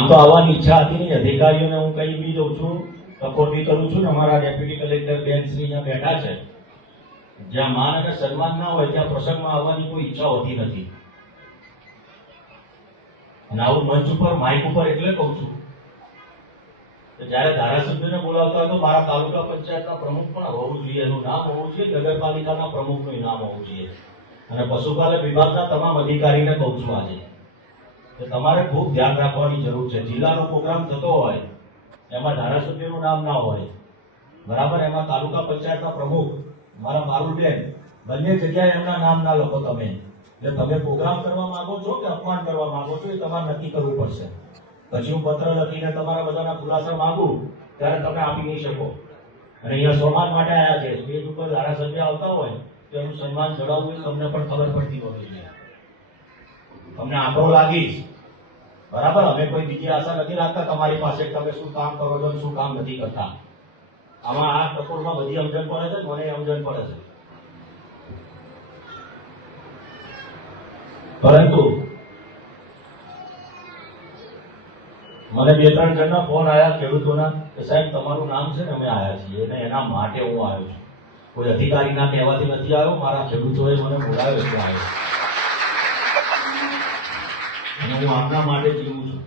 આમ તો આવવાની ઈચ્છા હતી નહીં. અધિકારીઓને હું કહી બી દઉં છું, સપોર્ટ બી કરું છું ને. અમારા ડેપ્યુટી કલેક્ટર બેન શ્રી અહીંયા બેઠા છે. જ્યાં માન અને સન્માન ના હોય ત્યાં પ્રસંગમાં આવવાની કોઈ ઈચ્છા હોતી નથી. અને આવું મંચ ઉપર માઇક ઉપર એટલે કહું છું કે જયારે ધારાસભ્યને બોલાવતા હોય તો મારા તાલુકા પંચાયતના પ્રમુખ પણ હોવું જોઈએ, એનું નામ હોવું જોઈએ, નગરપાલિકાના પ્રમુખનું નામ હોવું જોઈએ. અને પશુપાલન વિભાગના તમામ અધિકારીને કહું છું આજે કે તમારે ખૂબ ધ્યાન રાખવાની જરૂર છે. જિલ્લાનો પ્રોગ્રામ થતો હોય એમાં ધારાસભ્યનું નામ ના હોય, બરાબર, એમાં તાલુકા પંચાયતના પ્રમુખ મારા મારુબેન બંને જગ્યાએ એમના નામ ના લખો તમે. એટલે તમે પ્રોગ્રામ કરવા માંગો છો કે અપમાન કરવા માંગો છો એ તમારે નક્કી કરવું પડશે. પછી હું પત્ર લખીને તમારા બધાના ખુલાસા માંગુ ત્યારે તમે આપી નહીં શકો. અને અહીંયા સન્માન માટે આવ્યા છે. સ્ટેજ ઉપર ધારાસભ્ય આવતા હોય તો એનું સન્માન જણાવવું એ તમને પણ ખબર પડતી હોવી જોઈએ. તમને આંકડો લાગીશ, બરાબર. અમે કોઈ બીજી આશા નથી રાખતા તમારી પાસે તમે શું કામ કરો છો શું કામ નથી કરતા. આમાં આ ટકોરમાં બધી સમજણ પડે છે, મને સમજણ પડે છે. પરંતુ મને 2-3 જણના ફોન આવ્યા ખેડૂતોના કે સાહેબ તમારું નામ છે ને અમે આવ્યા છીએ, અને એના માટે હું આવ્યો છું. કોઈ અધિકારીના કહેવાથી નથી આવ્યો, મારા ખેડૂતોએ મને બોલાવ્યો એટલે આવ્યો. અને હું આમના માટે જીવું છું.